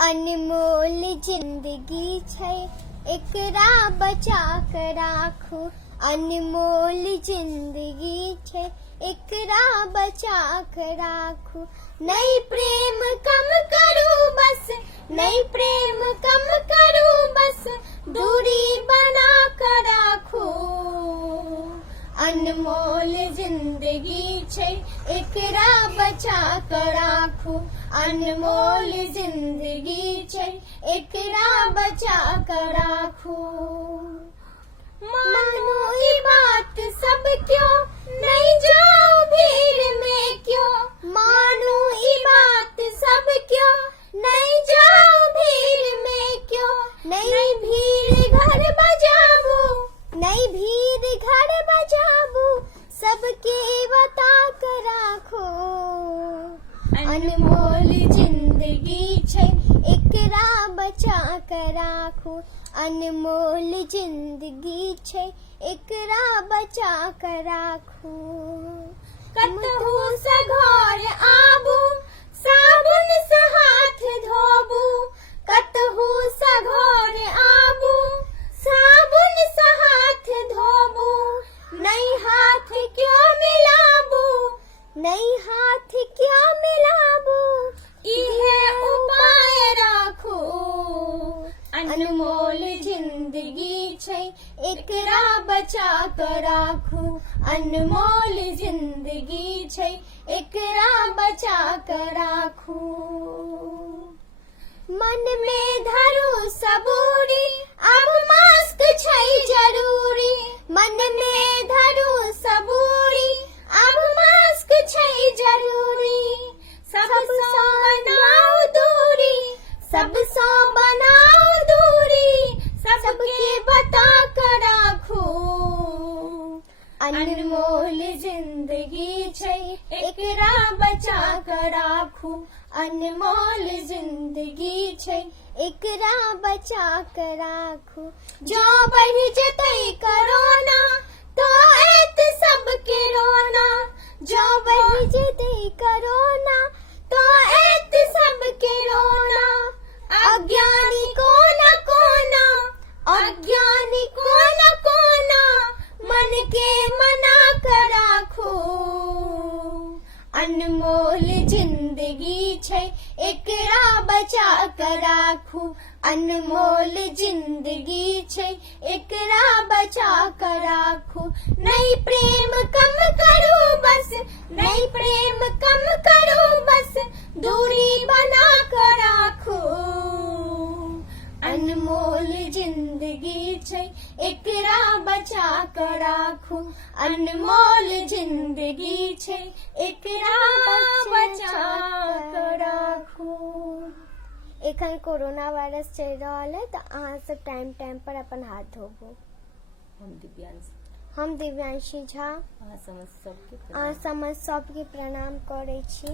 अनमोल जिंदगी छै एकरा बचा के राखू। अनमोल जिंदगी छै एकरा बचा के राखू। नहीं प्रेम कम करू बस, नहीं प्रेम कम करू बस, दूरी बना के राखू। अनमोल जिंदगी छै एकरा बचा के राखू। अनमोल जिंदगी छै एकरा बचा के राखू। मानो ये बात सब क्यों, नहीं जाओ भीड़ में क्यों। मानो ये बात सब क्यों, नहीं जाओ भीड़ में क्यों। नहीं भीड़ घर बजाबू, नहीं भीड़ घर बजाबू, सबके बता के राखो। अनमोल जिंदगी छै एकरा बचा के राखू। अनमोल जिंदगी छै एकरा बचा के राखू। कतहु से घर आबू, साबुन से हाथ धोबू। कतहु से घर आबू, साबुन से हाथ धोबू। नहीं हाथ क्यों मिलाबू, नहीं हाथ क्यों मिलाबू, इहे उपाय राखू। अनमोल जिंदगी छै एकरा बचा के राखू। अनमोल जिंदगी छै एकरा बचा के राखू। मन में धरू सबूरी, अब मास्क छै जरूरी। मन में धरू सबूरी, अब मास्क छै जरूरी। सबसँ बनाओ दूरी, सबसँ बनाओ दूरी, सबके बता के राखू। अनमोल जिंदगी छै एकरा बचा के राखू। अनमोल जिंदगी छै एकरा बचा के राखू। जो बढ़ जतै कोरोना तो ऐत सबके रोना। जो बढ़ जतै कोरोना तो ऐत सबके रोना। अज्ञानी कोना कोना, अज्ञानी कोना कोना, मन के मना के राखू। अनमोल जिंदगी छै एकरा बचा के राखू। अनमोल जिंदगी छै एकरा बचा के राखू। नहीं प्रेम कम करू बस, नहीं प्रेम कम करू बस, दूरी बना के राखू। अनमोल जिंदगी छै एकरा बचा के राखू। अनमोल जिंदगी छै एकरा बचा के राखू। एखन कोरोना वायरस चल रहा है तो अहाँ सब टाइम टाइम पर अपन हाथ धोबू। हम दिव्यांशी झा। अहाँ समझ सबके प्रणाम करै छी।